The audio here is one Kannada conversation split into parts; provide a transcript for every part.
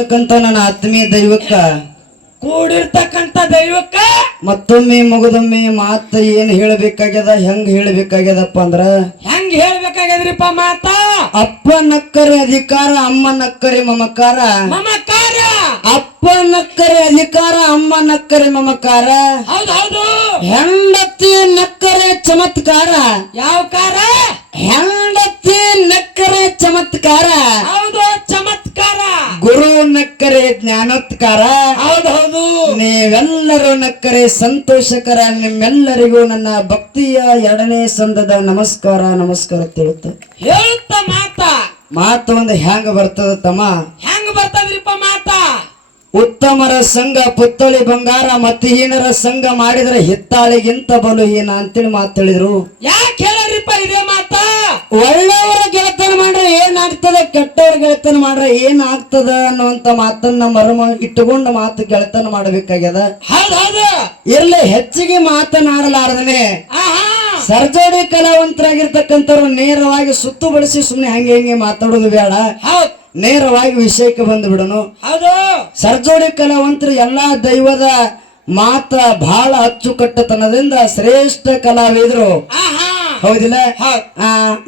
ಕೂಡಿರ್ತಕ್ಕಂಥ ನನ್ನ ಆತ್ಮೀಯ ದೈವಕ್ಕ ಕೂಡಿರ್ತಕ್ಕಂತ ದೈವಕ್ಕ ಮತ್ತೊಮ್ಮೆ ಮಗದೊಮ್ಮೆ ಮಾತ ಏನ್ ಹೇಳಬೇಕಾಗ್ಯದ ಹೆಂಗ್ ಹೇಳಬೇಕಾಗ್ಯದಪ್ಪ ಅಂದ್ರ ಹೆಂಗ್ ಹೇಳ್ಬೇಕಾಗ್ಯದ್ರಿಪ್ಪ ಮಾತ? ಅಪ್ಪ ನಕ್ಕರೆ ಅಧಿಕಾರ ಅಮ್ಮ ನಕ್ಕರೆ ಮಮಕಾರ. ಮಮಕಾರ. ಅಪ್ಪ ನಕ್ಕರೆ ಅಧಿಕಾರ ಅಮ್ಮ ನಕ್ಕರೆ ಮಮಕಾರ. ಹೌದೌದು ಹೌದು. ಹೆಂಡತಿ ನಕ್ಕರೆ ಚಮತ್ಕಾರ. ಯಾವ ಕಾರ? ಹೆಂಡತಿ ನಕ್ಕರೆ ಚಮತ್ಕಾರ. ಹೌದು ಚಮತ್ಕಾರ. ಗುರು ನಕ್ಕರೆ ಜ್ಞಾನೋತ್ಕಾರ. ಹೌದೌದು ಹೌದು. ನೀವೆಲ್ಲರೂ ನಕ್ಕರೆ ಸಂತೋಷಕರ ನಿಮ್ಮೆಲ್ಲರಿಗೂ ನನ್ನ ಭಕ್ತಿಯ ಎರಡನೇ ಸಂದದ ನಮಸ್ಕಾರ ನಮಸ್ಕಾರ ತಿಳುತ್ತೆ ಹೇಳುತ್ತ ಮಾತ. ಮಾತು ಒಂದು ಹೆಂಗ ಬರ್ತದ ತಮ್ಮ? ಹೆಂಗ್ ಬರ್ತದ್ರಿಪ್ಪ ಮಾತ? ಉತ್ತಮರ ಸಂಘ ಪುತ್ತಳಿ ಬಂಗಾರ ಮತಹೀನರ ಸಂಘ ಮಾಡಿದ್ರೆ ಹಿತ್ತಾಳಿಗಿಂತ ಬಲು ಹೀನ ಅಂತೇಳಿ ಮಾತು ಹೇಳಿದ್ರು. ಯಾಕೆ ಹೇಳರಿಪ್ಪ ಇದೇ ಮಾತ? ಒಳ್ಳೆಯವರ ಗೆಳೆತನ ಮಾಡ್ರೆ ಏನಾಗ್ತದ ಕೆಟ್ಟವ್ರ ಗೆಳೆತನ ಮಾಡ್ರೆ ಏನಾಗ್ತದ ಅನ್ನುವಂತ ಮಾತನ್ನ ಮರಮ ಇಟ್ಟುಕೊಂಡು ಮಾತು ಗೆಳೆತನ ಮಾಡಬೇಕಾಗ್ಯದ. ಹೌದೌದು ಹೌದು. ಇರ್ಲಿ ಹೆಚ್ಚಿಗೆ ಮಾತನಾಡಲಾರದನೆ. ಸರ್ಜೋಡಿ ಕಲಾವಂತರಾಗಿರ್ತಕ್ಕಂಥವ್ರು ನೇರವಾಗಿ ಸುತ್ತು ಬಳಸಿ ಸುಮ್ಮನೆ ಹಂಗೆ ಹಿಂಗೆ ಮಾತಾಡೋದು ಬೇಡ. ಹೌದ್. ನೇರವಾಗಿ ವಿಷಯಕ್ಕೆ ಬಂದು ಬಿಡೋನು ಹೌದು. ಸರ್ಜೋಡಿ ಕಲಾವಂತರು ಎಲ್ಲಾ ದೈವದ ಮಾತ್ರ ಬಹಳ ಅಚ್ಚುಕಟ್ಟತನದಿಂದ ಶ್ರೇಷ್ಠ ಕಲಾವಿದರು. ಹೌದಿಲ್ಲ?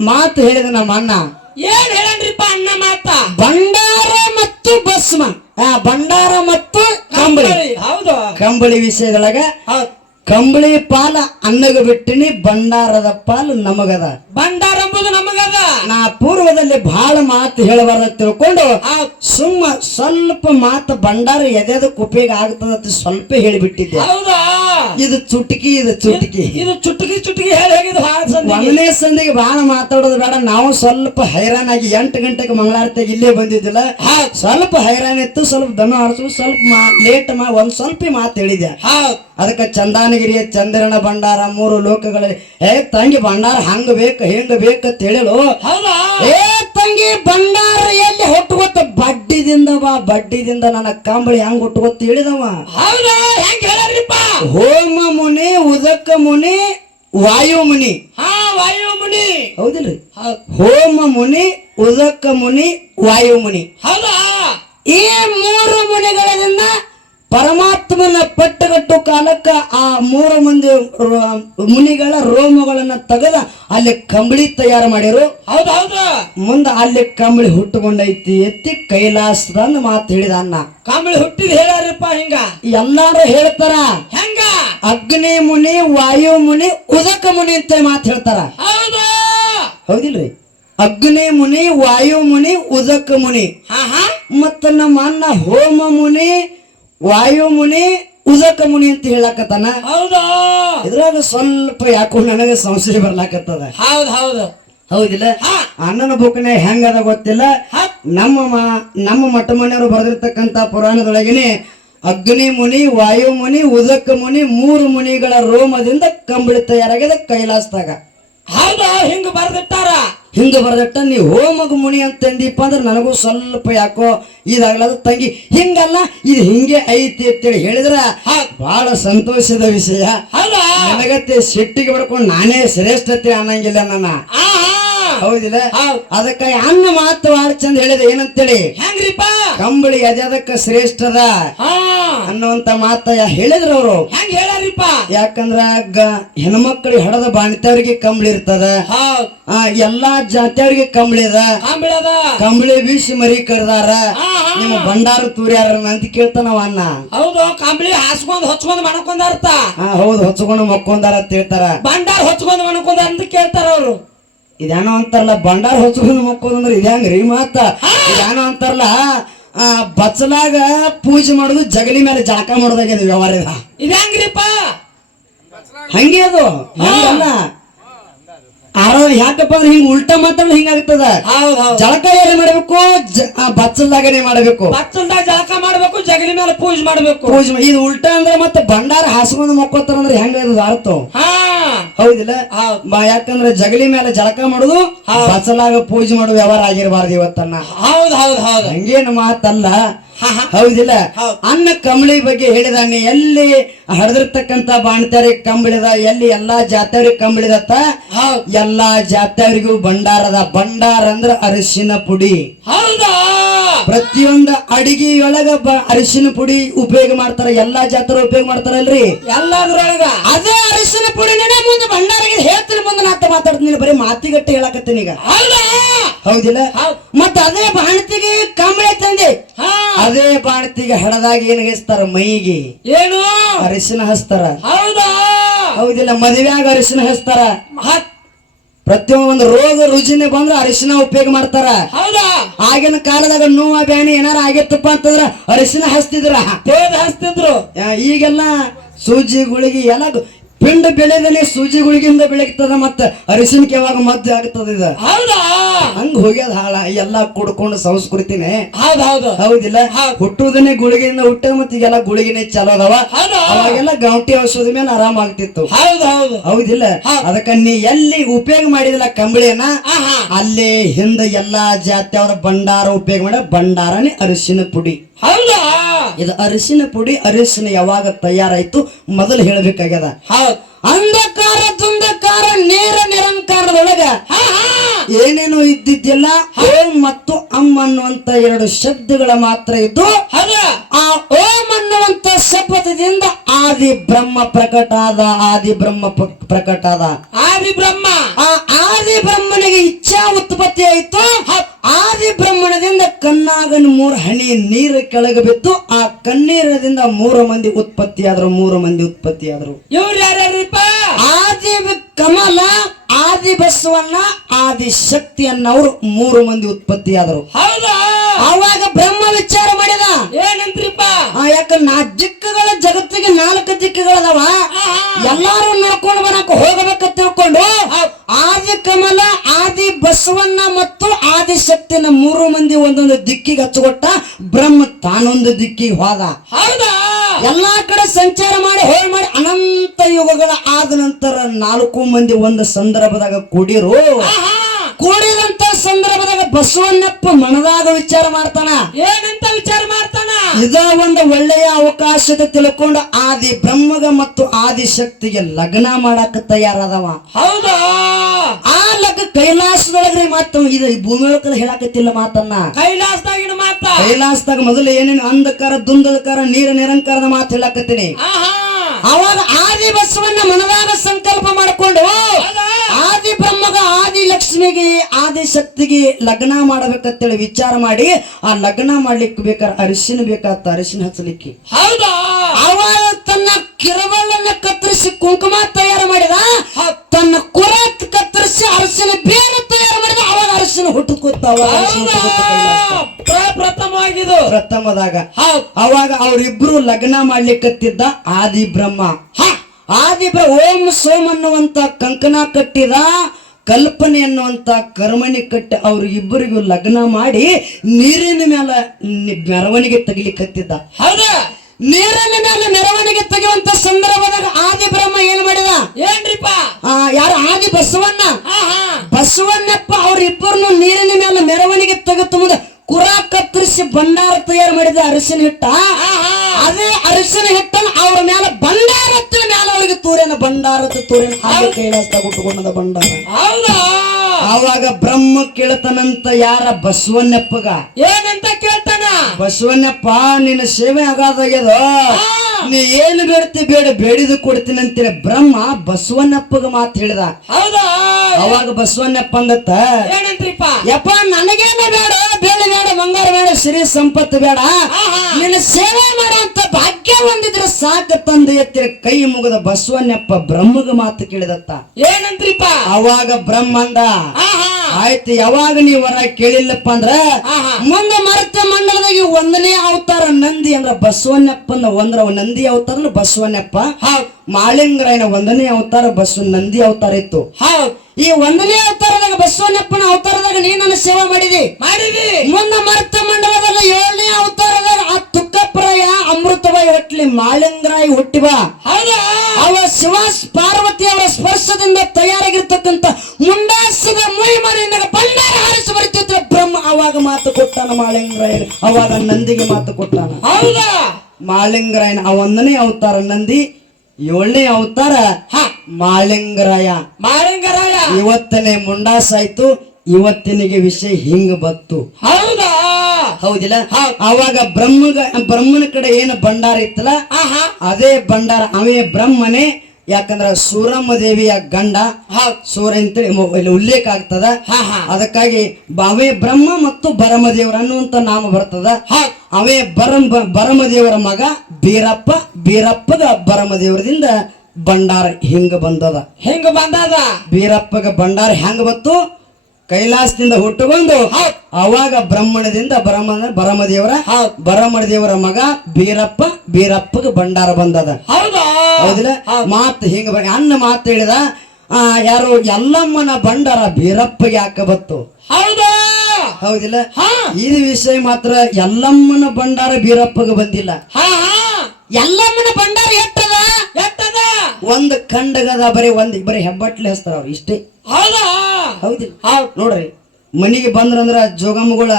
ಮಾತು ಹೇಳಿದ ನಮ್ಮ ಅಣ್ಣ. ಏನ್ ಹೇಳನ್ರಿಪ್ಪ ಅಣ್ಣ ಮಾತ? ಭಂಡಾರ ಮತ್ತು ಭಸ್ಮ. ಆ ಭಂಡಾರ ಮತ್ತು ಕಂಬಳಿ ಹೌದು. ಕಂಬಳಿ ವಿಷಯದೊಳಗ ಹೌದ್. ಕಂಬಳಿ ಪಾಲ ಅನ್ನಗ ಬಿಟ್ಟಿನಿ ಭಂಡಾರದ ಪಾಲು ನಮಗದ. ಭಂಡಾರ ಎಂಬುದು ನಮಗದ. ನಾ ಪೂರ್ವದಲ್ಲಿ ಬಹಳ ಮಾತು ಹೇಳಬಾರ್ದ ತಿಳ್ಕೊಂಡು ಆ ಸುಮ್ಮ ಸ್ವಲ್ಪ ಮಾತು ಭಂಡಾರ ಎದೆದಕ್ಕೆ ಉಪಯೋಗ ಆಗ್ತದ ಅಂತ ಸ್ವಲ್ಪ ಹೇಳಿಬಿಟ್ಟಿದ್ದೆ. ಹೌದಾ? ಇದು ಚುಟ್ಕಿ ಇದು ಚುಟ್ಕಿ. ಇದು ಚುಟ್ಕಿ ಚುಟ್ಕಿ ಹೇಳಿ ಒಂದನೇ ಸಂದಿಗೆ ಬಹಳ ಮಾತಾಡೋದು ಬೇಡ ನಾವು ಸ್ವಲ್ಪ ಹೈರಾಣಾಗಿ ಎಂಟು ಗಂಟೆಗೆ ಮಂಗಳಾರತಿಗೆ ಇಲ್ಲೇ ಬಂದಿದ್ದಿಲ್ಲ. ಸ್ವಲ್ಪ ಹೈರಾಣ ಇತ್ತು ಸ್ವಲ್ಪ ದನ ಆಡಿಸು ಸ್ವಲ್ಪ ಲೇಟ್ ಮಾ ಒಂದ್ ಸ್ವಲ್ಪ ಮಾತು ಹೇಳಿದೆ ಹೌದ್. ಅದಕ್ಕೆ ಚಂದಾನಗಿರಿಯ ಚಂದ್ರನ ಭಂಡಾರ ಮೂರು ಲೋಕಗಳಲ್ಲಿ. ಏ ತಂಗಿ ಭಂಡಾರ ಹಂಗ ಬೇಕು ಹೆಂಗ ಬೇಕು ಹೇಳಲು ಹೌದಾ? ಏ ತಂಗಿ ಭಂಡಾರ ಎಲ್ಲಿ ಹುಟ್ಟುಗೊತ್ತ ಬಡ್ಡಿದಿಂದ ಬಾ ಬಡ್ಡಿದಿಂದ ನನ್ನ ಕಂಬಳಿ ಹೆಂಗ್ ಹುಟ್ಟುಗೊತ್ತ ಹೇಳಿದವ. ಹೋಮ ಮುನಿ ಉದಕ ಮುನಿ ವಾಯು ಮುನಿ. ಹಾ ವಾಯು ಮುನಿ. ಹೌದಿಲ್ರಿ? ಹೌದ್ ಹೋಮ ಮುನಿ ಉದಕ ಮುನಿ ವಾಯು ಮುನಿ. ಹೌದಾ? ಈ ಮೂರು ಮುನಿಗಳಿಂದ ಪರಮಾತ್ಮನ ಪಟ್ಟಗಟ್ಟು ಕಾಲಕ್ಕ ಆ ಮೂರು ಮಂದಿ ಮುನಿಗಳ ರೋಮಗಳನ್ನ ತೆಗೆದ ಅಲ್ಲಿ ಕಂಬಳಿ ತಯಾರು ಮಾಡಿರು. ಹೌದೌದು ಹೌದು? ಮುಂದ ಅಲ್ಲಿ ಕಂಬಳಿ ಹುಟ್ಟುಕೊಂಡೈತಿ ಎತ್ತಿ ಕೈಲಾಸ ಮಾತು ಹೇಳಿದ ಅನ್ನ ಕಂಬಳಿ ಹುಟ್ಟಿದ ಹೇಳಾರಿಪ್ಪ ಹಿಂಗ? ಎಲ್ಲಾರು ಹೇಳ್ತಾರ ಹೆಂಗ? ಅಗ್ನಿ ಮುನಿ ವಾಯು ಮುನಿ ಉದಕ ಮುನಿ ಅಂತ ಮಾತು ಹೇಳ್ತಾರ. ಹೌದು. ಹೌದಿಲ್ರಿ? ಅಗ್ನಿ ಮುನಿ ವಾಯು ಮುನಿ ಉದಕ ಮುನಿ. ಹಾ ಹಾ ಮತ್ತ ನಮ್ಮ ಅನ್ನ ಹೋಮ ಮುನಿ ವಾಯು ಮುನಿ ಉದಕ ಮುನಿ ಅಂತ ಹೇಳಕತ್ತಾನ. ಹೌದಾ? ಇದ್ರಾಗ ಸ್ವಲ್ಪ ಯಾಕೋ ನನಗೆ ಸಂಶಯ ಬರ್ಲಾಕತ್ತದ. ಹೌದ್ ಹೌದು. ಹೌದಿಲ್ಲ? ಅಣ್ಣನ ಬುಕ್ನೆ ಹೆಂಗದ ಗೊತ್ತಿಲ್ಲ. ನಮ್ಮ ನಮ್ಮ ಮಠ ಮನೆಯವರು ಬರೆದಿರ್ತಕ್ಕಂತ ಪುರಾಣದೊಳಗಿನಿ ಅಗ್ನಿ ಮುನಿ ವಾಯು ಮುನಿ ಉದಕ ಮುನಿ ಮೂರು ಮುನಿಗಳ ರೋಮದಿಂದ ಕಂಬಳಿ ತಯಾರಾಗಿದೆ ಕೈಲಾಸದಾಗ. ಹೌದಾ ಹಿಂಗ ಬರ್ದಿಟ್ಟಾರ? ಹಿಂಗ ಬರ್ದಿಟ್ಟ ನೀ ಹೋಮಗ ಮುನಿ ಅಂತಂದಿಪ್ಪ ಅಂದ್ರೆ ನನಗೂ ಸ್ವಲ್ಪ ಯಾಕೋ ಇದಾಗ್ಲದ. ತಂಗಿ ಹಿಂಗಲ್ಲ ಇದು ಹಿಂಗೆ ಐತಿ ಅಂತೇಳಿ ಹೇಳಿದ್ರ ಬಹಳ ಸಂತೋಷದ ವಿಷಯ. ಹೌದಾ? ನನಗತ್ತೆ ಸಿಟ್ಟಿಗೆ ಬಡ್ಕೊಂಡು ನಾನೇ ಶ್ರೇಷ್ಠತೆ ಅನ್ನಂಗಿಲ್ಲ ನನ್ನ. ಆಹಾ ಹೌದಿಲ್ಲ? ಹೌದ್. ಅದಕ್ಕ ಅನ್ನ ಮಾತು ಭಾಳ ಚಂದ ಹೇಳಿದ ಏನಂತೇಳಿ? ಹೆಂಗ್ರಿಪ್ಪ? ಕಂಬಳಿ ಅದಕ್ಕ ಶ್ರೇಷ್ಠದ ಅನ್ನುವಂತ ಮಾತ ಹೇಳಿದ್ರ ಅವರು. ಹೆಂಗ್ ಹೇಳಾರಿಪ್ಪ ಯಾಕಂದ್ರ ಗ ಹೆಣ್ಮಕ್ಳಿಗೆ ಹಡದ ಬಾಣಿತವ್ರಿಗೆ ಕಂಬಳಿ ಇರ್ತದ. ಎಲ್ಲಾ ಜಾತಿಯವ್ರಿಗೆ ಕಂಬಳಿ ಅದ. ಕಂಬಳಿ ಬೀಸಿ ಮರಿ ಕರ್ದಾರ. ನಿಮ್ಮ ಭಂಡಾರ ತೂರ್ಯಾರ ಅಂತ ಕೇಳ್ತಾನವ ಅನ್ನ. ಹೌದು ಕಂಬಳಿ ಹಾಸ್ಕೊಂಡ್ ಹೊಚ್ಕೊಂಡ್ ಅರ್ಥ ಹೌದು ಹೊಚ್ಕೊಂಡು ಮಕ್ಕೊಂದಾರ ಅಂತ ಹೇಳ್ತಾರ. ಬಂಡಾರ ಹೊಚ್ಕೊಂಡ್ ಮಾಡ್ಕೊಂಡ ಅಂತ ಕೇಳ್ತಾರ ಅವ್ರು. ಇದೇನೋ ಅಂತಾರಲ್ಲ ಬಂಡಾರ ಹೊಚ್ಕೊಂಡು ಇದೇ ಹಂಗ್ರಿ ಮಾತ ಇದೇನೋ ಅಂತಾರಲ್ಲ ಆ ಬಚ್ಚಲಾಗ ಪೂಜೆ ಮಾಡೋದು ಜಗಲಿ ಮೇಲೆ ಜಳಕ ಮಾಡೋದಾಗ್ಯದ ವ್ಯವಹಾರ ಇದ. ಹಂಗ್ರಿಪ್ಪ? ಹಂಗೇ ಹಂಗೆ ಅದು ಹೆಂಗಲ್ಲ. ಆರ ಯಾಕಪ್ಪ ಅಂದ್ರೆ ಹಿಂಗ್ ಉಲ್ಟಾ ಮಾತಾಡೋದು ಹಿಂಗಾಗ್ತದ ಜಳಕ ಏನ್ ಮಾಡ್ಬೇಕು? ಬಚ್ಚಲ್ದಾಗನೇ ಮಾಡ್ಬೇಕು. ಬಚ್ಚಲ್ದಾಗ ಜಳಕ ಮಾಡ್ಬೇಕು ಜಗಲಿ ಮೇಲೆ ಪೂಜೆ ಮಾಡ್ಬೇಕು. ಪೂಜೆ ಇದು ಉಲ್ಟಾ ಅಂದ್ರೆ ಮತ್ತ ಭಂಡಾರ ಹಾಸ್ಕೊಂಡು ಮಕ್ಕೋತಾರ ಅಂದ್ರೆ ಹೆಂಗ ಇದು ಅರ್ಥ? ಹೌದಿಲ್ಲ? ಯಾಕಂದ್ರೆ ಜಗಲಿ ಮೇಲೆ ಜಳಕ ಮಾಡುದು ಬಚ್ಚಲಾಗ ಪೂಜೆ ಮಾಡೋ ವ್ಯವಹಾರ ಆಗಿರಬಾರ್ದು ಇವತ್ತನ್ನ. ಹೌದ್ ಹೌದ್ ಹೌದ್. ಹಂಗೇನು ಮಾತಲ್ಲ. ಹೌದಿಲ್ಲ? ಅನ್ನ ಕಂಬಳಿ ಬಗ್ಗೆ ಹೇಳಿದಾನೆ ಎಲ್ಲಿ ಹರಿದಿರ್ತಕ್ಕಂತ ಬಾಣ್ತಾರಿ ಕಂಬಳಿದ ಎಲ್ಲಿ ಎಲ್ಲಾ ಜಾತಿಯವ್ರಿಗೆ ಕಂಬಳಿದತ್ತ. ಎಲ್ಲಾ ಜಾತ್ಯಾವ್ರಿಗೂ ಭಂಡಾರದ ಭಂಡಾರ ಅಂದ್ರ ಅರಿಶಿನ ಪುಡಿ. ಹೌದಾ? ಪ್ರತಿಯೊಂದು ಅಡಿಗೆಯೊಳಗ ಅರಿಶಿನ ಪುಡಿ ಉಪಯೋಗ ಮಾಡ್ತಾರ ಎಲ್ಲಾ ಜಾತ್ರೆ ಉಪಯೋಗ ಮಾಡ್ತಾರಲ್ರಿ? ಎಲ್ಲದ್ರೊಳಗ? ಅದೇ ಅರಿಶಿನ ಪುಡಿನೇ ಮುಂದೆ ಭಂಡಾರಿಗೆ ಹೇಳ್ತೀನಿ ಮುಂದೆ ನಾತ ಮಾತಾಡ್ತೀನಿ ಬರೀ ಮಾತಿಗಟ್ಟೆ ಹೇಳಕತ್ತೀನಿ ಈಗ. ಹೌದಾ? ಹೌದಿಲ್ಲ? ಮತ್ತೆ ಅದೇ ಬಾಣತಿಗೆ ಕಂಬಳಿ ತಂದೆ. ಹಾ. ಅದೇ ಬಾಣತಿಗೆ ಹಡದಾಗ ಏನ್ ಹಚ್ತಾರ ಮೈಗೆ. ಏನು? ಅರಿಶಿನ ಹಚ್ತಾರ ಹೌದಾ? ಹೌದಿಲ್ಲ ಮದುವೆಯಾಗ ಅರಿಶಿನ ಹಚ್ತಾರ ಪ್ರತಿಯೊಂದು ರೋಗ ರುಜಿನ ಬಂದ್ರ ಅರಿಶಿನ ಉಪಯೋಗ ಮಾಡ್ತಾರ. ಹೌದಾ? ಆಗಿನ ಕಾಲದಾಗ ನೋವ ಬ್ಯಾಣಿ ಏನಾರ ಆಗಿತ್ತಪ್ಪ ಅಂತಂದ್ರ ಅರಿಶಿನ ಹಚ್ತಿದ್ರ ಹಸ್ತಿದ್ರು. ಹಚ್ತಿದ್ರು ಈಗೆಲ್ಲ ಸೂಜಿ ಗುಳಿಗೆ ಎಲ್ಲ ಗು- ಪಿಂಡ ಬೆಳೆದನೆ ಸೂಜಿಗಳಿಗಿಂದ ಬೆಳಗ್ತದ ಮತ್ತ ಅರಿಶಿನಕ್ಕೆ ಯಾವಾಗ ಮದ್ದು ಆಗ್ತದ ಇದು. ಹೌದಾ? ಹಂಗ ಹೋಗ್ಯದ ಹಾಳ. ಎಲ್ಲಾ ಕುಡ್ಕೊಂಡು ಸಂಸ್ಕೃತಿನೆ. ಹೌದ್ ಹೌದು ಹೌದಿಲ್ಲ? ಹೌದ್. ಹುಟ್ಟುದನೆ ಗುಳಿಗೆಯಿಂದ ಹುಟ್ಟ ಮತ್ತ ಈಗೆಲ್ಲ ಗುಳಿಗೆನೆ ಚಲೋ ಅದಾವ. ಅವಾಗೆಲ್ಲ ಗೌಟಿ ಔಷಧ ಮೇಲೆ ಆರಾಮ ಆಗ್ತಿತ್ತು. ಹೌದು ಹೌದು. ಹೌದಿಲ್ಲ? ಅದಕ್ಕ ನೀ ಎಲ್ಲಿ ಉಪಯೋಗ ಮಾಡಿದಿಲ್ಲ ಕಂಬಳಿಯನ್ನ ಅಲ್ಲಿ ಅಲ್ಲೇ ಹಿಂದ ಎಲ್ಲಾ ಜಾತಿಯವರ ಭಂಡಾರ ಉಪಯೋಗ ಮಾಡ ಭಂಡಾರನೇ ಅರಿಶಿನ ಪುಡಿ. ಹೌದಾ? ಇದು ಅರಿಶಿನ ಪುಡಿ ಅರಿಶಿನ ಯಾವಾಗ ತಯಾರಾಯ್ತು? ಮೊದಲು ಹೇಳಬೇಕಾಗ್ಯದ. ಹೌದ್. ಅಂಧಕಾರ ತುಂಧಕಾರ ನೇರ ನಿರಂಕಾರದೊಳಗ ಏನೇನು ಇದ್ದಿದ್ದಿಲ್ಲ ಓಂ ಮತ್ತು ಅಮ್ ಅನ್ನುವಂತ ಎರಡು ಶಬ್ದಗಳ ಮಾತ್ರ ಇದ್ದು ಆ ಓಂ ಅನ್ನುವಂತ ಶಬ್ದದಿಂದ ಆದಿ ಬ್ರಹ್ಮ ಪ್ರಕಟ ಆದ ಆದಿ ಬ್ರಹ್ಮ ಪ್ರಕಟ ಆದ. ಆದಿ ಬ್ರಹ್ಮ. ಆ ಆದಿ ಬ್ರಹ್ಮನಿಗೆ ಇಚ್ಛಾ ಉತ್ಪತ್ತಿ ಆಯಿತು. ಆದಿ ಬ್ರಹ್ಮಣದಿಂದ ಕಣ್ಣಾಗನ ಮೂರು ಹನಿ ನೀರು ಕೆಳಗೆ ಬಿತ್ತು ಆ ಕಣ್ಣೀರದಿಂದ ಮೂರು ಮಂದಿ ಉತ್ಪತ್ತಿ ಆದ್ರು ಮೂರು ಮಂದಿ ಉತ್ಪತ್ತಿ ಆದ್ರು ಇವ್ರು ಯಾರ್ಯಾರಿಪ್ಪ ಆದಿ ಕಮಲ ಆದಿ ಬಸವಣ್ಣ ಆದಿ ಶಕ್ತಿ ಅನ್ನೋರು ಮೂರು ಮಂದಿ ಉತ್ಪತ್ತಿ ಆದರು ಹೌದಾ? ಅವಾಗ ಬ್ರಹ್ಮ ವಿಚಾರ ಮಾಡಿದ. ಏನಂತ್ರಿಪ್ಪ ಯಾಕ ನಾ ದಿಕ್ಕುಗಳ ಜಗತ್ತಿಗೆ ನಾಲ್ಕು ದಿಕ್ಕುಗಳದಾವ? ಎಲ್ಲಾರು ನೋಡ್ಕೊಂಡು ಬರಕ ಹೋಗಬೇಕಂತ ತಿಳ್ಕೊಂಡು ಆದಿ ಕಮಲ ಆದಿ ಬಸವಣ್ಣ ಮತ್ತು ಆದಿ ಶಕ್ತಿನ ಮೂರು ಮಂದಿ ಒಂದೊಂದು ದಿಕ್ಕಿಗೆ ಹಚ್ಚಿಕೊಟ್ಟ ಬ್ರಹ್ಮ ತಾನೊಂದು ದಿಕ್ಕಿಗೆ ಹೋದ. ಹೌದಾ? ಎಲ್ಲಾ ಕಡೆ ಸಂಚಾರ ಮಾಡಿ ಹೋಗಿ ಮಾಡಿ ಅನಂತ ಯುಗಗಳ ಆದ ನಂತರ ನಾಲ್ಕು ಮಂದಿ ಒಂದು ಸಂದರ್ಭದಾಗ ಕೂಡಿರು. ಕೂಡಿದಂತ ಸಂದರ್ಭದಾಗ ಬಸವಣ್ಣಪ್ಪ ಮನದಾಗ ವಿಚಾರ ಮಾಡ್ತಾನ. ಏನಂತ ವಿಚಾರ ಮಾಡ್ತಾನ? ಇದ ಒಂದು ಒಳ್ಳೆಯ ಅವಕಾಶದ ತಿಳ್ಕೊಂಡು ಆದಿ ಬ್ರಹ್ಮಗ ಮತ್ತು ಆದಿ ಶಕ್ತಿಗೆ ಲಗ್ನ ಮಾಡಾಕ ತಯಾರಾದವ. ಹೌದಾ? ಆ ಲಗ್ನ ಕೈಲಾಸದೊಳಗ್ರಿ ಮಾತು. ಇದು ಈ ಭೂಮಿ ಒಳಗಡೆ ಹೇಳಾಕತ್ತಿಲ್ಲ ಮಾತನ್ನ. ಕೈಲಾಸದಾಗಿನ ಮಾತ? ಕೈಲಾಸದಾಗ ಮೊದಲು ಏನೇನು ಅಂಧಕಾರ ದುಂದಕಾರ ನೀರ ನಿರಂಕಾರದ ಮಾತು ಹೇಳಾಕತ್ತೀನಿ. ಆಹಾ. ಅವಾಗ ಆದಿ ಬಸವನ್ನ ಮನದಾಗ ಸಂಕಲ್ಪ ಮಾಡಿಕೊಂಡು? ಆದಿ ಬ್ರಹ್ಮಗ ಆದಿ ಲಕ್ಷ್ಮಿಗೆ ಆದಿ ಶಕ್ತಿಗೆ ಲಗ್ನ ಮಾಡಬೇಕಂತೇಳಿ ವಿಚಾರ ಮಾಡಿ ಆ ಲಗ್ನ ಮಾಡ್ಲಿಕ್ಕೆ ಬೇಕಾದ್ರೆ ಅರಿಶಿನ ಬೇಕಾತ ಅರಿಶಿನ ಹಚ್ಚಲಿಕ್ಕೆ. ಹೌದಾ? ಅವಾಗ ತನ್ನ ಕಿರವಳನ್ನ ಕತ್ತರಿಸಿ ಕುಂಕುಮ ತಯಾರು ಮಾಡಿದ ತನ್ನ ಕುರ ಕತ್ತರಿಸಿ ಅರಿಶಿನ ಬೇರೆ ತಯಾರು ಮಾಡಿದ ಅವಾಗ ಅರಿಶಿನ ಹುಟ್ಟುಕೊತ್ತವ ಪ್ರಥಮವಾಗಿದ್ದು ಪ್ರಥಮದಾಗ. ಅವಾಗ ಅವರಿಬ್ರು ಲಗ್ನ ಮಾಡ್ಲಿಕ್ಕತ್ತಿದ್ದ ಆದಿ ಬ್ರಹ್ಮ ಹ, ಆದಿ ಬ್ರ ಓಂ ಸೋಮ್ ಅನ್ನುವಂತ ಕಂಕಣ ಕಟ್ಟಿದ ಕಲ್ಪನೆ ಅನ್ನುವಂತ ಕರ್ಮಣಿ ಕಟ್ಟಿ ಅವ್ರಿಗಿಬ್ಬರಿಗೂ ಲಗ್ನ ಮಾಡಿ ನೀರಿನ ಮೇಲೆ ಮೆರವಣಿಗೆ ತೆಗಿಲಿಕ್ಕತ್ತಿದ್ದ ಹೌದಾ? ನೀರಿನ ಮೇಲೆ ಮೆರವಣಿಗೆ ತೆಗೆಯುವಂತ ಸಂದರ್ಭದಾಗ ಆದಿ ಬ್ರಹ್ಮ ಏನ್ ಮಾಡಿದ? ಏನ್ರಿಪ್ಪ? ಯಾರು ಆದಿ ಬಸವಣ್ಣ? ಬಸವಣ್ಣಪ್ಪ ಅವ್ರಿಬ್ಬರನ್ನು ನೀರಿನ ಮೇಲೆ ಮೆರವಣಿಗೆ ತೆಗೆದು ಮುಂದೆ ಕುರ ಕತ್ತರಿಸಿ ಬಂಡಾರ ತಯಾರು ಮಾಡಿದ ಅರಿಶಿನ ಹಿಟ್ಟ ಆಹಾ ಅದೇ ಅರಿಶಿನ ಹಿಟ್ಟನ್ನು ಅವ್ರ ಮೇಲೆ ಬಂಡಾರ ಮೇಲೆ ಅವರಿಗೆ ತೂರಿನ ಬಂಡಾರದ ತೂರಿನ ಹಾಗೆ ಕೈಲಾಸದಾಗ ಉಟ್ಕೊಂಡದ ಬಂಡಾರ ಹೌದಾ? ಅವಾಗ ಬ್ರಹ್ಮ ಕೇಳ್ತಾನಂತ ಯಾರ ಬಸವಣ್ಣಪ್ಪಗ? ಏನಂತ ಕೇಳ್ತಾನ? ಬಸವಣ್ಣಪ್ಪ ನಿನ್ನ ಸೇವೆ ಆಗಾದಾಗ್ಯದ ನೀ ಏನು ಬೇಡ್ತಿ ಬೇಡ ಬೇಡಿದು ಕೊಡ್ತೀನಿ ಅಂತೇಳಿ ಬ್ರಹ್ಮ ಬಸವಣ್ಣಪ್ಪಗ ಮಾತು ಹೇಳಿದ. ಹೌದಾ? ಅವಾಗ ಬಸವಣ್ಣಪ್ಪ ಅಂದತ್ತ ಏನಂತ್ರಿಪ್ಪ? ಯಪ್ಪ ನನಗೇನು ಬೇಡ ಬೇಡ ಬೇಡ ಬಂಗಾರ ಬೇಡ ಸಿರಿ ಸಂಪತ್ತು ಬೇಡ. ನಿನ್ನ ಸೇವೆ ಮಾಡುವಂತ ಭಾಗ್ಯ ಹೊಂದಿದ್ರೆ ಸಾಕು ತಂದೆ ಎತ್ತಿರ. ಕೈ ಮುಗಿದ ಬಸವಣ್ಣಪ್ಪ ಬ್ರಹ್ಮಗ ಮಾತು ಕೇಳಿದತ್ತ. ಏನಂತ್ರಿಪ್ಪ? ಅವಾಗ ಬ್ರಹ್ಮಂದ ಆಹಾ. ಆಯ್ತು ಯಾವಾಗ ನೀವು ವರ ಕೇಳಿಲ್ಲಪ್ಪ ಅಂದ್ರ. ಮುಂದೆ ಮರತ ಮಂಡಲದಾಗ ಒಂದನೇ ಅವತಾರ ನಂದಿ ಅಂದ್ರ ಬಸವಣ್ಣಪ್ಪನ ಒಂದ್ರ ನಂದಿ ಅವತಾರ ಬಸವಣ್ಣಪ್ಪ. ಮಾಳಿಂಗರಾಯನ ಒಂದನೇ ಅವತಾರ ಬಸವ ನಂದಿ ಅವತಾರ ಇತ್ತು. ಹೌದ್. ಈ ಒಂದನೇ ಅವತಾರದಾಗ ಬಸವಣ್ಣಪ್ಪನ ಅವತಾರದಾಗ ನೀ ನನ್ನ ಸೇವೆ ಮಾಡಿದಿ? ಮಾಡಿದಿ. ಮುಂದೆ ಮರತ ಮಂಡಲದಲ್ಲಿ ಏಳನೇ ಅವತಾರದಾಗ ಆ ತುಕ್ಕಪ್ರಾಯ ಅಮೃತವಾಯಿ ಹೊಟ್ಲಿ ಮಾಳಿಂಗರಾಯಿ ಹುಟ್ಟಿವ. ಹೌದಾ? ಅವ ಶಿವ ಪಾರ್ವತಿ ಅವರ ಸ್ಪರ್ಶದಿಂದ ತಯಾರಾಗಿರ್ತಕ್ಕಂಥ ಮುಂಡಾಸದ ಮುಯಿ ಮರಿಯಿಂದ ಭಂಡಾರ ಹಾರಿಸಿ ಬರುತ್ತಿದ್ರೆ ಬ್ರಹ್ಮ ಅವಾಗ ಮಾತು ಕೊಟ್ಟಾನ ಮಾಳಿಂಗರಾಯನ ಅವಾಗ ನಂದಿಗೆ ಮಾತು ಕೊಟ್ಟಾನ. ಹೌದಾ? ಮಾಲಿಂಗರಾಯನ ಅವನನೇ ಅವತಾರ ನಂದಿ ಏಳನೇ ಅವತಾರ. ಹ. ಮಾಲಿಂಗರಾಯ ಮಾಳಿಂಗರಾಯ ಇವತ್ತನೇ ಮುಂಡಾಸಾಯ್ತು ಇವತ್ತಿನಿಗೆ ವಿಷಯ ಹಿಂಗ ಬತ್ತು ಹೌದಾ? ಹೌದಿಲ್ಲ? ಅವಾಗ ಬ್ರಹ್ಮಗ ಬ್ರಹ್ಮನ ಕಡೆ ಏನು ಭಂಡಾರ ಇತ್ತಲ್ಲ? ಆಹಾ. ಅದೇ ಭಂಡಾರ ಅವೇ ಬ್ರಹ್ಮನೇ. ಯಾಕಂದ್ರ ಸೂರಮ್ಮ ದೇವಿಯ ಗಂಡ ಹಾ ಸೂರ್ಯ ಅಂತೇಳಿ ಇಲ್ಲಿ ಉಲ್ಲೇಖ ಆಗ್ತದ. ಹಾ ಹಾ. ಅದಕ್ಕಾಗಿ ಅವೇ ಬ್ರಹ್ಮ ಮತ್ತು ಭರಮದೇವರು ಅನ್ನುವಂತ ನಾಮ ಬರ್ತದ. ಅವೆ ಅವೇ ಬರಂ ಭರಮದೇವರ ಮಗ ಬೀರಪ್ಪ ಬೀರಪ್ಪದ ಭರಮದೇವರದಿಂದ ಭಂಡಾರ ಹಿಂಗ ಬಂದದ. ಹೆಂಗ ಬಂದದ? ಬೀರಪ್ಪಗ ಭಂಡಾರ ಹೆಂಗ ಬತ್ತು ಕೈಲಾಸದಿಂದ ಹುಟ್ಟುಕೊಂಡು ಹೌದ್. ಅವಾಗ ಬ್ರಹ್ಮಣದಿಂದ ಬರಮದೇವರ ಹೌದ್. ದೇವರ ಮಗ ಬೀರಪ್ಪ ಬೀರಪ್ಪಗ ಭಂಡಾರ ಬಂದದ. ಹೌದಾ? ಹೌದಿಲ್ಲ? ಮಾತು ಹಿಂಗ ಅನ್ನ ಮಾತು ಹೇಳಿದ ಆ ಯಾರು ಎಲ್ಲಮ್ಮನ ಭಂಡಾರ ಬೀರಪ್ಪಗೆ ಯಾಕ ಬತ್ತು ಹೌದಾ? ಹೌದಿಲ್ಲ? ಹಾ. ಇದು ವಿಷಯ ಮಾತ್ರ ಎಲ್ಲಮ್ಮನ ಭಂಡಾರ ಬೀರಪ್ಪಗೆ ಬಂದಿಲ್ಲ. ಎಲ್ಲಮ್ಮನ ಭಂಡಾರ ಎಟ್ಟದ ಎಟ್ಟದ ಒಂದ್ ಖಂಡಗದ ಬರೀ ಒಂದು ಬರೀ ಹೆಬ್ಬಟ್ಲೆ ಹಚ್ತಾರ ಅವ್ರು ಇಷ್ಟೇ. ಹೌದಾ? ಹೌದಿಲ್ಲ ಹೌದು. ನೋಡ್ರಿ ಮನಿಗೆ ಬಂದ್ರಂದ್ರ ಜೋಗಮ್ಮಗಳ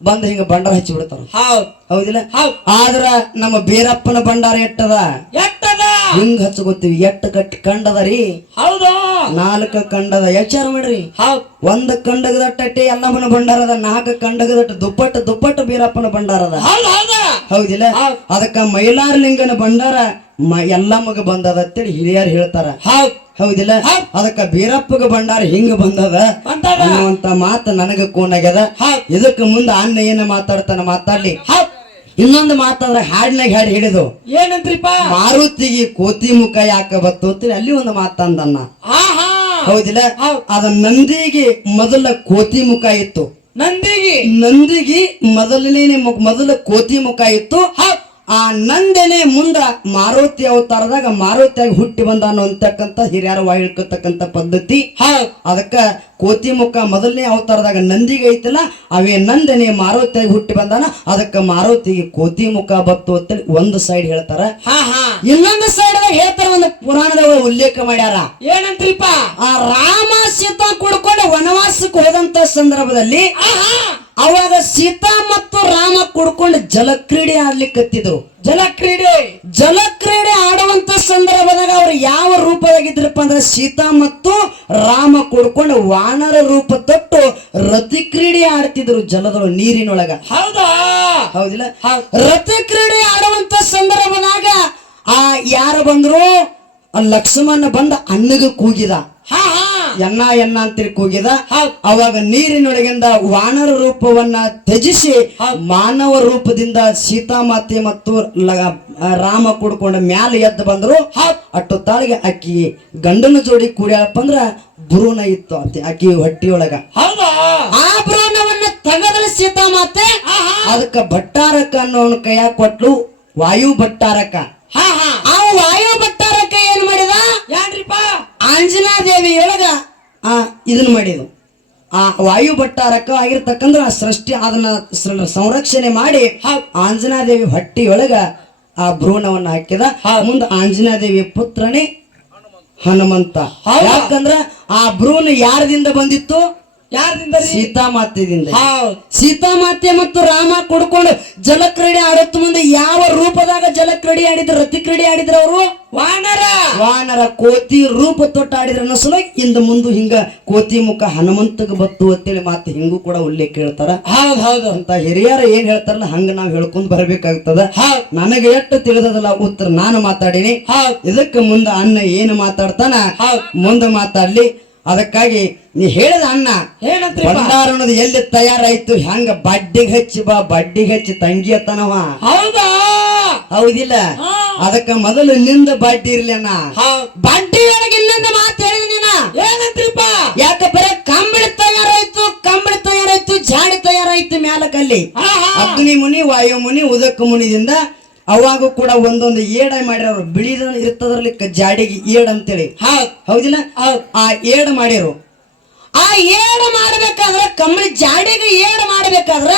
ಬಂದ್ ಹಿಂಗ ಭಂಡಾರ ಹಚ್ಚಿ ಬಿಡ್ತಾರ ಹೌದ್. ಹೌದಿಲ್ಲ? ಹೌದ್. ಆದ್ರ ನಮ್ಮ ಬೀರಪ್ಪನ ಭಂಡಾರ ಎಟ್ಟದ? ಎಟ್ಟದ? ಹಿಂಗ್ ಹಚ್ಕೋತೀವಿ? ಎಟ್ಟ ಕಟ್ ಕಂಡದ ರೀ? ಹೌದಾ. ನಾಲ್ಕ ಕಂಡದ ಎಚ್ಚಾರ ಮಾಡ್ರಿ. ಹೌದ್. ಒಂದ್ ಕಂಡಗದಟ್ಟೆ ಎಲ್ಲಮ್ಮನ ಭಂಡಾರದ ನಾಲ್ಕ ಕಂಡಗದಟ್ಟ ದುಪ್ಪಟ್ಟ ದುಪ್ಪಟ್ಟ ಬೀರಪ್ಪನ ಭಂಡಾರದ ಹೌದ್ ಹೌದಾ. ಹೌದಿಲ್ಲ? ಅದಕ್ಕ ಅದಕ್ಕ ಮೈಲಾರಲಿಂಗನ ಭಂಡಾರ ಮ ಮಗ ಬಂದದ ಅಂತೇಳಿ ಹಿರಿಯರು ಹೇಳ್ತಾರ. ಹೌದ್. ಹೌದಿಲ್ಲ? ಹೌದ್. ಅದಕ್ಕ ಬೀರಪ್ಪಗ ಭಂಡಾರ ಹಿಂಗ ಬಂದದ? ಅನ್ನುವಂತ ಮಾತು ನನಗ ಕೋನಾಗ್ಯದ. ಇದಕ್ಕ ಮುಂದ ಅನ್ನ ಏನ ಮಾತಾಡ್ತಾನ ಮಾತಾಡ್ಲಿ. ಇನ್ನೊಂದು ಮಾತಾದ್ರೆ ಹಾಡಿನಾಗ ಹಾಡಿ ಹಿಡಿದು. ಏನಂತ್ರಿಪ್ಪ ಮಾರುತಿಗೆ ಕೋತಿ ಮುಖ ಯಾಕ ಬತ್ತು ಅಂತೇಳಿ ಅಲ್ಲಿ ಒಂದು ಮಾತಂದನ್ನ. ಹೌದಿಲ್ಲ? ಹೌದ್. ಅದ ನಂದಿಗೆ ಮೊದಲ ಕೋತಿ ಮುಖ ಇತ್ತು. ನಂದಿಗೆ. ನಂದಿಗೆ ಮೊದಲನೇ ಮೊದಲ ಕೋತಿ ಮುಖ ಇತ್ತು. ಆ ನಂದನೆ ಮುಂದ ಮಾರುತಿ ಅವತಾರದಾಗ ಮಾರುತಿಯಾಗಿ ಹುಟ್ಟಿ ಬಂದ ಅನ್ನುವಂತಕ್ಕಂಥ ಹಿರಿಯರ ಹೇಳ್ಕೊತಕ್ಕಂತ ಪದ್ಧತಿ. ಹಾ ಅದಕ್ಕ ಕೋತಿ ಮುಖ ಮೊದಲನೇ ಅವತಾರದಾಗ ನಂದಿಗೆ ಐತಲ್ಲ ಅವೇ ನಂದನೆ ಮಾರುತಿಯಾಗಿ ಹುಟ್ಟಿ ಬಂದಾನ ಅದಕ್ಕ ಮಾರುತಿಗೆ ಕೋತಿ ಮುಖ ಬತ್ತು ಅಂತೇಳಿ ಒಂದು ಸೈಡ್ ಹೇಳ್ತಾರ. ಹಾ ಹಾ. ಇನ್ನೊಂದು ಸೈಡ್ ಹೇಳ್ತಾರ ಒಂದು ಪುರಾಣದ ಉಲ್ಲೇಖ ಮಾಡ್ಯಾರ. ಏನಂತ್ರಿಪ್ಪ ಆ ರಾಮ ಸೀತಾ ಕುಡ್ಕೊಂಡು ವನವಾಸಕ್ಕೆ ಹೋದಂತ ಸಂದರ್ಭದಲ್ಲಿ ಆಹಾ. ಅವಾಗ ಸೀತಾ ಮತ್ತು ರಾಮ ಕುಡ್ಕೊಂಡು ಜಲಕ್ರೀಡೆ ಆಡ್ಲಿಕ್ಕತ್ತಿದ್ರು. ಜಲಕ್ರೀಡೆ. ಜಲಕ್ರೀಡೆ ಆಡುವಂತ ಸಂದರ್ಭದಾಗ ಅವ್ರು ಯಾವ ರೂಪದಾಗಿದ್ರಪ್ಪ ಅಂದ್ರೆ ಸೀತಾ ಮತ್ತು ರಾಮ ಕುಡ್ಕೊಂಡು ವಾನರ ರೂಪ ತೊಟ್ಟು ರತಿ ಕ್ರೀಡೆ ಆಡ್ತಿದ್ರು ಜಲದೊಳಗೆ ನೀರಿನೊಳಗ. ಹೌದಾ? ಹೌದಿಲ್ಲ? ಹೌದ್. ರತಿ ಕ್ರೀಡೆ ಆಡುವಂತ ಸಂದರ್ಭದಾಗ ಆ ಯಾರು ಬಂದ್ರು? ಆ ಲಕ್ಷ್ಮಣ ಬಂದ ಅನ್ನಗ ಕೂಗಿದ. ಹಾ. ಎನ್ನ ಎನ್ನ ಅಂತೇಳಿ ಕೂಗಿದ. ಅವಾಗ ನೀರಿನೊಳಗಿಂದ ವಾನರ ರೂಪವನ್ನ ತ್ಯಜಿಸಿ ಮಾನವ ರೂಪದಿಂದ ಸೀತಾಮಾತೆ ಮತ್ತು ರಾಮ ಕುಡ್ಕೊಂಡ ಮ್ಯಾಲೆ ಎದ್ದು ಬಂದ್ರು. ಅಟ್ಟು ತಾಳಿಗೆ ಅಕ್ಕಿ ಗಂಡನ ಜೋಡಿ ಕೂಡ್ಯಾಳಪ್ಪ ಅಂದ್ರ ಭ್ರೂಣ ಇತ್ತು ಅಂತ ಅಕ್ಕಿ ಹೊಟ್ಟಿಯೊಳಗ. ಹೌದಾ? ಆ ಭ್ರೂಣವನ್ನ ತೆಗೆದಳ ಸೀತಾಮಾತೆ. ಅದಕ್ಕ ಭಟ್ಟಾರಕ ಅನ್ನೋನ್ ಕೈಯಾಗ ಕೊಟ್ಲು ವಾಯು ಭಟ್ಟಾರಕ. ಹಾ ಹಾ. ಆ ವಾಯು ಭಟ್ಟಾರಕ ಏನ್ ಮಾಡಿದ? ಏನ್ರಿಪ್ಪ? ಆಂಜನಾ ಹೇಳಿದ ಆ ಇದನ್ನ ಮಾಡಿದ್ವು ಆ ವಾಯು ಆಗಿರ್ತಕ್ಕಂಥ ಆ ಸೃಷ್ಟಿ ಅದನ್ನ ಸ್ರ- ಸಂರಕ್ಷಣೆ ಮಾಡಿ ಆಂಜನಾದೇವಿ ಆಂಜನಾ ದೇವಿ ಹೊಟ್ಟಿಯೊಳಗ ಆ ಭ್ರೂಣವನ್ನ ಹಾಕಿದ ಮುಂದ ಆಂಜನಾ ದೇವಿ ಪುತ್ರನೇ ಹನುಮಂತ? ಯಾಕಂದ್ರ ಆ ಭ್ರೂಣ ಯಾರದಿಂದ ಬಂದಿತ್ತು? ಯಾರದಿಂದ ಸೀತಾಮಾತೆಯಿಂದ ಸೀತಾಮಾತೆ ಮತ್ತು ರಾಮ ಕುಡ್ಕೊಂಡು ಜಲಕ್ರೀಡೆ ಆಡತ್ ಮುಂದೆ ಯಾವ ರೂಪದಾಗ ಜಲಕ್ರೀಡೆ ಆಡಿದ್ರು ರತಿ ಕ್ರೀಡೆ ಆಡಿದ್ರು ಅವರು? ವಾನರ. ವಾನರ ಕೋತಿ ರೂಪ ತೊಟ್ಟ ಆಡಿದ್ರ ಅನ್ನೋ ಇಂದ ಮುಂದೆ ಹಿಂಗ ಕೋತಿ ಮುಖ ಹನುಮಂತಗ ಬತ್ತು ಅಂತೇಳಿ ಮಾತು ಹಿಂಗೂ ಕೂಡ ಉಲ್ಲೇಖ ಹೇಳ್ತಾರ ಹೌದ್ ಹೌದು ಅಂತ ಹಿರಿಯರ ಏನ್ ಹೇಳ್ತಾರಲ್ಲ ಹಂಗ ನಾವ್ ಹೇಳ್ಕೊಂಡ್ ಬರ್ಬೇಕಾಗ್ತದ. ನನಗೆ ಎಷ್ಟು ತಿಳಿದದಲ್ಲ ಉತ್ತರ ನಾನು ಮಾತಾಡಿನಿ. ಇದಕ್ಕೆ ಮುಂದ ಅನ್ನ ಏನು ಮಾತಾಡ್ತಾನ? ಮುಂದೆ ಮಾತಾಡ್ಲಿ. ಅದಕ್ಕಾಗಿ ನೀ ಹೇಳದ ಅಣ್ಣ ಏನಂತ್ರಿಪ್ಪ ಭಂಡಾರ ಅನ್ನೋದು ಎಲ್ಲಿ ತಯಾರಾಯ್ತು? ಹೆಂಗ ಬಡ್ಡಿಗೆ ಹಚ್ಚಿ ಬಾ ಬಡ್ಡಿಗೆ ಹಚ್ಚಿ ತಂಗಿ ಅತ್ತನವ. ಹೌದಾ? ಹೌದಿಲ್ಲ. ಅದಕ್ಕ ಮೊದಲು ನಿಂದ ಬಡ್ಡಿ ಇರ್ಲಿ ಅಣ್ಣ. ಬಡ್ಡಿ ಒಳಗೆ ಇನ್ನೊಂದು ಮಾತು ಹೇಳಿದ ನೀನ. ಏನಂತ್ರಿಪ್ಪ ಯಾಕ ಬರೇ ಕಂಬಳಿ ತಯಾರಾಯ್ತು ಕಂಬಳಿ ತಯಾರಾಯ್ತು ಜಾಡಿ ತಯಾರಾಯ್ತು ಮ್ಯಾಲಕಲ್ಲಿ. ಅಗ್ನಿ ಮುನಿ ವಾಯು ಮುನಿ ಉದಕ ಮುನಿದಿಂದ ಅವಾಗ ಕೂಡ ಒಂದೊಂದು ಏಡ ಮಾಡ್ಯಾರ ಬಿಳಿದ ಇರ್ತದ್ರಲ್ಲಿ ಜಾಡಿಗೆ ಏಡ್ ಅಂತೇಳಿ. ಹಾ ಹೌದಿಲ್ಲ? ಹೌದ್. ಆ ಏಡ್ ಮಾಡಿರು ಆ ಏಡ ಮಾಡಬೇಕಾದ್ರೆ ಕಂಬಳಿ ಜಾಡಿಗೆ ಏಡ್ ಮಾಡ್ಬೇಕಾದ್ರ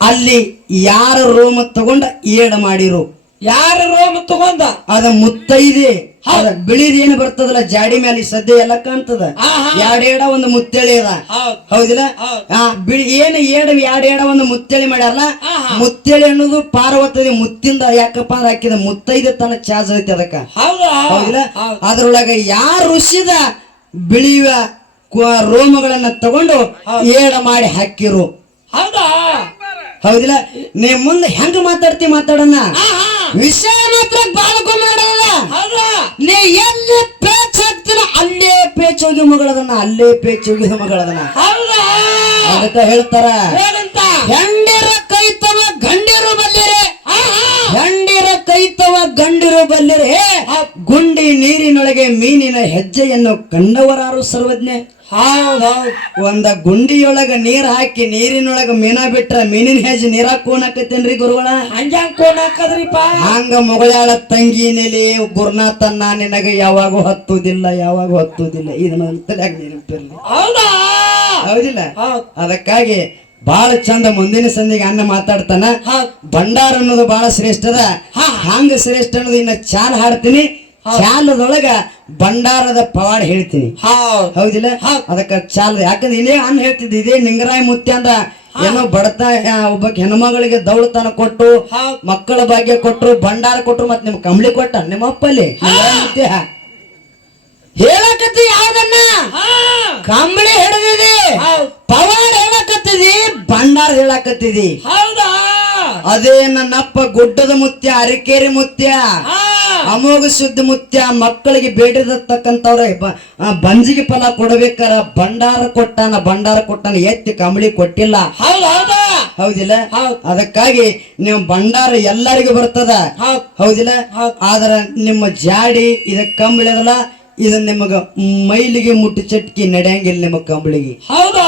ಅಲ್ಲಿ ಯಾರ ರೋಮ ತಗೊಂಡ ಏಡ್ ಮಾಡಿರು. ಯಾರ ರೋಮ ತಗೊಂಡ? ಅದ ಮುತ್ತೈದೆ. ಅದ ಬಿಳಿದ ಏನು ಬರ್ತದಲ್ಲ ಜಾಡಿ ಮೇಲೆ ಸದ್ಯ ಎಲ್ಲ ಕಾಣ್ತದ. ಎರಡೇಡ ಒಂದು ಮುತ್ತಳಿ ಅದ. ಹೌದ್. ಹೌದಿಲ್ಲ? ಬಿಳಿ ಏನು ಏಡ ಎರಡೇಡ ಒಂದು ಮುತ್ತಳಿ ಮಾಡ್ಯಾರಲ್ಲ. ಮುತ್ತಳಿ ಅನ್ನೋದು ಪಾರ್ವತದಿ ಮುತ್ತಿಂದ ಯಾಕಪ್ಪ ಅಂದ್ರೆ ಹಾಕಿದ ಮುತ್ತೈದ ತನ ಚಾರ್ಜ್ ಐತಿ ಅದಕ್ಕ. ಹೌದಾ ಹೌದಿಲ್ಲ? ಹೌದ್. ಅದ್ರೊಳಗ ಯಾರು ಋಷಿದ ಬಿಳಿಯ ಕ- ರೋಮಗಳನ್ನ ತಗೊಂಡು ಏಡ ಮಾಡಿ ಹಾಕಿರು. ಹೌದಾ? ಹೌದಿಲ್ಲ? ನೀ ಮುಂದೆ ಹೆಂಗ ಮಾತಾಡ್ತಿ ಮಾತಾಡೋಣ? ವಿಷಯ ಮಾತ್ರ ಹೌದಾ ನೀ ಎಲ್ಲಿ ಪೇಚ್ ಹಾಕ್ತೀರ ಅಲ್ಲೇ ಪೇಚ್ ಹೋಗಿ ಮಗಳದನ್ನ ಅಲ್ಲೇ ಪೇಚ್ ಹೋಗಿ ಮಗಳದನ್ನ. ಅದಕ್ಕ ಹೇಳ್ತಾರ ಹೆಂಡಿರ ಕೈತವ ಗಂಡಿರು ಬಲ್ಲಿರೆ. ಹೆಂಡಿರ ಕೈತವ ಗಂಡಿರು ಬಲ್ಲಿರೆ. ಗುಂಡಿ ನೀರಿನೊಳಗೆ ಮೀನಿನ ಹೆಜ್ಜೆಯನ್ನು ಕಂಡವರಾರು ಸರ್ವಜ್ಞೆ. ಹೌದ್ ಹೌದ್ ಒಂದ ಗುಂಡಿಯೊಳಗ ನೀರ್ ಹಾಕಿ ನೀರಿನೊಳಗ ಮೀನ ಬಿಟ್ರ ಮೀನಿನ ಹೆಜ್ಜೆ ನೀರಾಗ ಹಾಕತ್ತೇನ್ರಿ ಗುರುಗಳ? ಹಂಗ್ಯಾಂಗ್ ಕೋನ್ ಹಾಕದ್ರಿಪ್ಪ ಹಂಗ ಮೊಗಳಾಳ ತಂಗಿ ನೆಲೆ ಗುರುನಾಥನ್ನ ನಿನಗ ಯಾವಾಗ ಹತ್ತುದಿಲ್ಲ ಯಾವಾಗ ಹತ್ತುದಿಲ್ಲ ಇದನ್ನ ತಲೆಯಾಗ ನೆನಪಿರ್ಲಿ. ಹೌದಾ? ಹೌದಿಲ್ಲ? ಹೌದ್. ಅದಕ್ಕಾಗಿ ಬಹಳ ಚಂದ ಮುಂದಿನ ಸಂದಿಗೆ ಅನ್ನ ಮಾತಾಡ್ತಾನ. ಬಂಡಾರ ಭಂಡಾರ ಅನ್ನೋದು ಬಹಳ ಶ್ರೇಷ್ಠದ. ಹಂಗ ಶ್ರೇಷ್ಠ ಅನ್ನೋದು ಇನ್ನ ಚಾಲ್ ಹಾಡ್ತೀನಿ. ಚಾಲದೊಳಗ ಭಂಡಾರದ ಪವಾಡ ಹೇಳ್ತೀನಿ. ಹೌದ್. ಹೌದಿಲ್ಲ? ಅದಕ್ಕ ಚಾಲ ಯಾಕಂದ್ರೆ ಇದೇ ಅನ್ನ ಹೇಳ್ತಿದ್ದೆ ಇದೇ ನಿಂಗರಾಯ ಮುತ್ಯ ಅಂದ್ರ ಏನೋ ಬಡತ ಒಬ್ಬ ಹೆಣ್ಮಗಳಿಗೆ ದೌಳತನ ಕೊಟ್ಟು ಮಕ್ಕಳ ಭಾಗ್ಯ ಕೊಟ್ರು ಭಂಡಾರ ಕೊಟ್ರು ಮತ್ತೆ ನಿಮ್ ಕಂಬಳಿ ಕೊಟ್ಟ ನಿಮ್ಮ ಅಪ್ಪಲ್ಲಿ. ಹೇಳಕತ್ತಿ ಯಾವ್ದನ್ನ? ಕಂಬಳಿ ಹಿಡಿದಿದೆ. ಪವಾಡ ಹೇಳಕತ್ತಿದಿ ಭಂಡಾರ ಹೇಳಕತ್ತಿದಿ. ಹೌದಾ? ಅದೇ ನನ್ನಪ್ಪ ಗುಡ್ಡದ ಮುತ್ಯ ಅರಿಕೇರಿ ಮುತ್ಯ ಅಮೋಘ ಶುದ್ಧ ಮುತ್ಯ ಮಕ್ಕಳಿಗೆ ಬೇಡಿರತಕ್ಕಂಥವ್ರ ಬ- ಆ, ಬಂಜಿಗೆ ಫಲ ಕೊಡಬೇಕಾರ ಭಂಡಾರ ಕೊಟ್ಟಾನ ಭಂಡಾರ ಕೊಟ್ಟಾನ ಎತ್ತಿ ಕಂಬಳಿ ಕೊಟ್ಟಿಲ್ಲ. ಹೌದ್ ಹೌದಾ? ಹೌದಿಲ್ಲ? ಹೌದ್. ಅದಕ್ಕಾಗಿ ನೀವು ಭಂಡಾರ ಎಲ್ಲರಿಗೂ ಬರ್ತದ. ಹೌದ್. ಹೌದಿಲ್ಲ? ಆದ್ರ ನಿಮ್ಮ ಜಾಡಿ ಇದ ಕಂಬಳಿ ಅದಲ್ಲ ಇದು ನಿಮಗ ಮೈಲಿಗೆ ಮುಟ್ಟು ಚಟ್ಕಿ ನಡೆಯಂಗಿಲ್ಲ ನಿಮ್ಮ ಕಂಬಳಿಗೆ. ಹೌದಾ?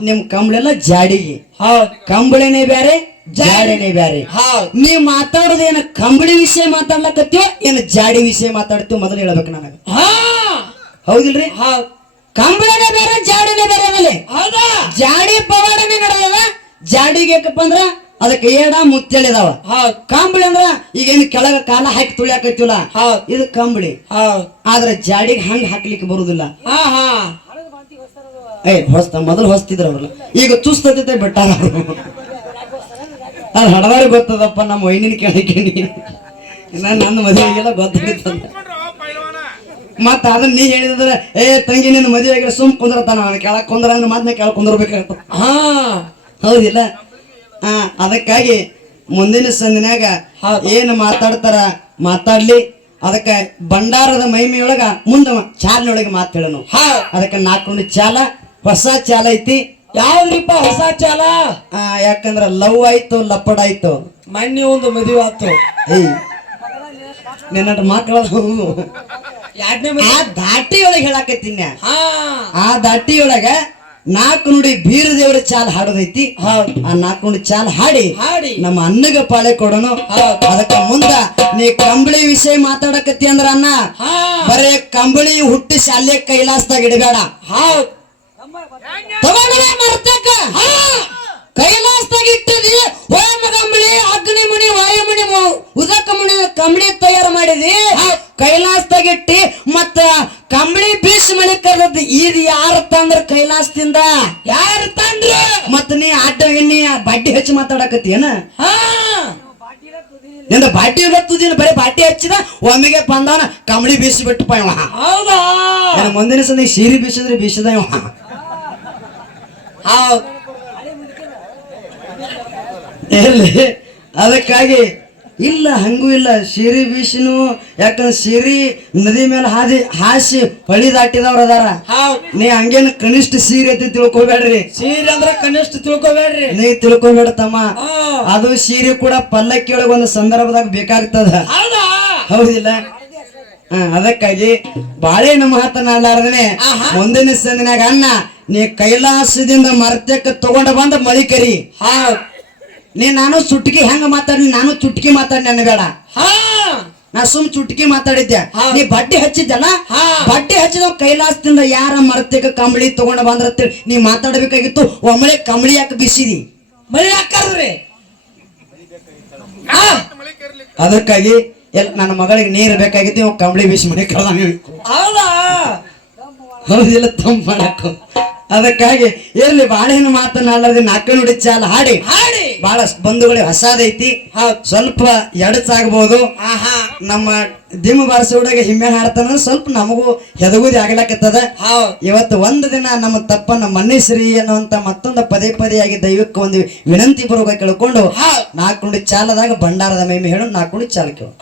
ನಿಮ್ ಕಂಬಳೆಲ್ಲ ಜಾಡಿಗೆ. ಹೌದ್. ಕಂಬಳಿನೇ ಬ್ಯಾರೆ ಜಾಡಿನೇ ಬ್ಯಾರೆ. ನೀ ನೀವ್ ಮಾತಾಡೋದೇನ ಕಂಬಳಿ ವಿಷಯ ಮಾತಾಡ್ಲಕತ್ತೀವ ಏನ ಜಾಡಿ ವಿಷಯ ಮಾತಾಡ್ತೀವಿ ಮೊದಲು ಹೇಳ್ಬೇಕು ನನಗೆ. ಹೌದಿಲ್ರಿ? ಹೌದ್ ಕಂಬಳಿನೇ ಬೇರೆ ಜಾಡಿನೇ ಬೇರೆ ಹೌದಾ? ಜಾಡಿ ಪವಾಡನೇ ನಡೆದದ ಜಾಡಿಗೆ ಯಾಕಪ್ಪ ಅಂದ್ರ ಅದಕ್ಕೆ ಏಡ ಮುಚ್ಚಳಿದಾವ ಕಂಬಳಿ ಅಂದ್ರ ಈಗೇನು ಕೆಳಗ ಕಾಲ ಹಾಕಿ ತುಳಿಯಾಕತ್ತಿವಲ್ಲ ಇದು ಕಂಬಳಿ. ಆದ್ರೆ ಜಾಡಿಗೆ ಹಂಗ ಹಾಕ್ಲಿಕ್ಕೆ ಬರುದಿಲ್ಲ. ಹಾ ಹಾ. ಏ ಹೊಸ್ತ ಮೊದಲು ಹೊಸ್ತಿದ್ರ ಅವ್ರಲ್ಲ. ಈಗ ಚುಸ್ತತೆ ಬಿಟ್ಟಾರ ಅದು ಹಡದಾರಿ ಗೊತ್ತದಪ್ಪ ನಮ್ಮ ವೈನಿನ ಕೇಳಕ್ಕೆ ನನ್ನ ಮದುವೆಗೆಲ್ಲ ಗೊತ್ತಾಗಿತ್ತು ಮತ್ತ ಅದನ್ನ ನೀ ಹೇಳಿದ್ರೆ ಏ ತಂಗಿ ನಿನ್ನ ಮದುವೆಗೆ ಸುಮ್ ಕುಂದ್ರತಾನ ಅವನ ಕೆಳಕ್ ಕುಂದ್ರ ಅಂದ್ರೆ ಮಾತನ್ನ ಕೇಳ ಕುಂದ್ರಬೇಕಾಗತ್ತ. ಹಾ. ಹೌದಿಲ್ಲ? ಹಾ ಅದಕ್ಕಾಗಿ ಮುಂದಿನ ಸಂದಿನಾಗ ಏನು ಮಾತಾಡ್ತಾರ ಮಾತಾಡ್ಲಿ. ಅದಕ್ಕೆ ಭಂಡಾರದ ಮಹಿಮೆಯೊಳಗ ಮುಂದೆ ಚಾಲನೊಳಗೆ ಮಾತಾಡೋಣ ಹಾ ಅದಕ್ಕೆ ನಾಲ್ಕು ಚಾಲ ಹೊಸ ಚಾಲ ಐತಿ. ಯಾವ್ದ್ರಿಪ್ಪ ಹೊಸ ಚಾಲ? ಆ, ಯಾಕಂದ್ರ ಲವ್ ಆಯ್ತು ಲಪ್ಪಡ ಆಯ್ತು. ಮೊನ್ನೆ ಒಂದು ಮದುವೆ ಆಯ್ತು ಏಯ್ ನಿನ್ನ ಮಕ್ಕಳ ಎರಡನೇ ಆ ದಾಟಿಯೊಳಗೆ ಹೇಳಾಕತ್ತೀನಿ ಹಾ. ಆ ದಾಟಿಯೊಳಗ ನಾಲ್ಕು ನುಡಿ ಬೀರ ದೇವರ ಚಾಲ್ ಹಾಡೋದೈತಿ. ಆ ನಾಲ್ಕು ನುಡಿ ಚಾಲ್ ಹಾಡಿ. ಹಾಡಿ. ನಮ್ಮ ಅನ್ನಗ ಪಾಳೆ ಕೊಡೋಣ ಅದಕ್ಕ ಮುಂದ ನೀ ಕಂಬಳಿ ವಿಷಯ ಮಾತಾಡಕತ್ತಿ ಅಂದ್ರ ಅನ್ನ ಹಾ. ಬರೇ ಕಂಬಳಿ ಹುಟ್ಟಿ ಶಾಲೆ ಕೈಲಾಸದಾಗ ಇಡಬೇಡ. ಹೌದ್ ತಗೊಂಡ ಮರ್ತಕ್ಕ ಕೈಲಾಸದಾಗ ಇಟ್ಟದಿ ಹೋಮ ಕಂಬಳಿ ಅಗ್ನಿ ಮುನಿ ವಾಯುಮುನಿ ಮು- ಉದಕ ಮುನಿ ಕಂಬಳಿ ಕೈಲಾಸದಾಗ ಇಟ್ಟಿ ಮತ್ತ ಕಂಬಳಿ ಬೀಸ್ ಮಳೆ ಕರೆದದ್ದು. ಇದು ಯಾರ ತಂದ್ರ ಕೈಲಾಸದಿಂದ? ಯಾರು ತಂದ್ರ ಮತ್ತ ನೀ ಅಡ್ಡ ಎಣ್ಣಿ ಬಡ್ಡಿ ಹಚ್ಚಿ ಮಾತಾಡಕತ್ತೇನ ನಿಂದ ಬಾಟಿ ಬರ್ತದಿನ ಬರೀ ಬಾಟಿ ಹಚ್ಚಿದ ಒಮ್ಮೆಗೆ ಬಂದವನ ಕಂಬಳಿ ಬೀಸಿ ಬಿಟ್ಟು ಇವ. ಹೌದಾ? ಮುಂದಿನ ಸಂದಿ ಸೀರೆ ಬೀಸಿದ್ರೆ ಬೀಸಿದ ಇವ. ಎಲ್ಲಿ? ಅದಕ್ಕಾಗಿ ಇಲ್ಲ ಹಂಗೂ ಇಲ್ಲ. ಸಿರಿ ಬೀಸಿನು ಯಾಕಂದ್ರೆ ಸಿರಿ ನದಿ ಮೇಲೆ ಹಾದಿ ಹಾಸಿ ಹೊಳಿ ದಾಟಿದವ್ರ ಅದಾರ. ನೀ ಹಂಗೇನು ಕನಿಷ್ಠ ಸೀರೆ ಅಂತ ತಿಳ್ಕೊಬೇಡ್ರಿ. ಸೀರೆ ಅಂದ್ರೆ ಕನಿಷ್ಠ ತಿಳ್ಕೊಬೇಡ್ರಿ. ನೀ ತಿಳ್ಕೊಬೇಡ ತಮ್ಮ. ಅದು ಸೀರೆ ಕೂಡ ಪಲ್ಲಕ್ಕಿ ಒಳಗ ಒಂದು ಸಂದರ್ಭದಾಗ ಬೇಕಾಗ್ತದ. ಹೌದಾ? ಹೌದಿಲ್ಲ? ಹಾ, ಅದಕ್ಕಾಗಿ ಬಾಳೆಹಣ್ಣು ಮಾತನಾಡಲಾರ್ದನೆ ಮುಂದಿನ ಸಂದಿನಾಗ ಅನ್ನ ನೀ ಕೈಲಾಸದಿಂದ ಮರ್ತಕ್ಕೆ ತಗೊಂಡ ಬಂದ ಮಳಿ ಕರಿ ನೀ ನಾನು ಚುಟ್ಕಿ ಹೆಂಗ ಮಾತಾಡಿ ನಾನು ಚುಟ್ಕಿ ಮಾತಾಡಿ ನನ್ ಬೇಡ ಹಾ. ನಾ ಸುಮ್ ಚುಟ್ಕಿ ಮಾತಾಡಿದ್ದೆ. ನೀ ಬಡ್ಡಿ ಹಚ್ಚಿದ್ದಲ್ಲ. ಬಡ್ಡಿ ಹಚ್ಚಿದ ಕೈಲಾಸದಿಂದ ಯಾರ ಮರತೆಗ ಕಂಬಳಿ ತಗೊಂಡ ಬಂದ್ರ ನೀ ಮಾತಾಡಬೇಕಾಗಿತ್ತು ಒಮ್ಮಳೆ ಕಂಬಳಿ ಯಾಕೆ ಬಿಸಿದಿ? ಮಳಿ ಹಾಕರ್ರಿ ಹಾ. ಅದಕ್ಕಾಗಿ ಎಲ್ಲ ನನ್ನ ಮಗಳಿಗೆ ನೀರು ಬೇಕಾಗಿತ್ತು ಕಂಬಳಿ ಬಿಸಿ ಮನೆ ಕಳ್ದ ಹೌದಾ? ಹೌದಿಲ್ಲ ತಂಪ್ ಮಾಡಕ್ಕು ಅದಕ್ಕಾಗಿ ಎಲ್ಲಿ ಬಾಳೆಹಣ್ಣು ಮಾತನಾಡದೆ ನಾಲ್ಕು ನುಡಿ ಚಾಲ ಹಾಡಿ. ಹಾಡಿ. ಬಹಳ ಬಂಧುಗಳೇ ಹೊಸಾದೈತಿ. ಸ್ವಲ್ಪ ಎಡಚಾಗಬಹುದು ಆಹಾ. ನಮ್ಮ ದಿಮ್ಮ ಹುಡುಗ ಹಿಮ್ಮೆ ಹಾಡ್ತಾನ ಸ್ವಲ್ಪ ನಮಗೂ ಹೆದಗುದಿ ಆಗ್ಲಕತ್ತದ. ಇವತ್ತು ಒಂದು ದಿನ ನಮ್ಮ ತಪ್ಪನ್ನ ಮನ್ನಿಸ್ರಿ ಅನ್ನುವಂತ ಮತ್ತೊಂದು ಪದೇ ಪದೇಯಾಗಿ ದೈವಕ್ಕೆ ಒಂದು ವಿನಂತಿ ಪೂರ್ವಕ ಕೇಳ್ಕೊಂಡು ನಾಲ್ಕು ನುಡಿ ಚಾಲದಾಗ ಭಂಡಾರದ ಮೇಮೆ ಹೇಳು ನಾಲ್ಕು ನುಡಿ ಚಾಲ ಕೇಳು.